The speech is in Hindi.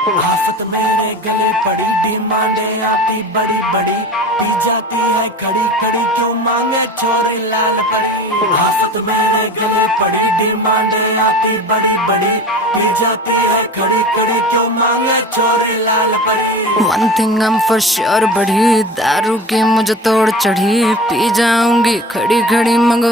आफत मेरे गले पड़ी, डिमांडे आती बड़ी बड़ी, पी जाती है खड़ी खड़ी, क्यों मांगे छोरे लाल परी। आफत मेरे गले पड़ी, डिमांडे आती बड़ी बड़ी, पी जाती है खड़ी खड़ी, क्यों मांगे छोरे लाल परी। One thing I'm for sure, बढ़ी दारू की मुझे तोड़ चढ़ी, पी जाऊंगी खड़ी खड़ी मंगवा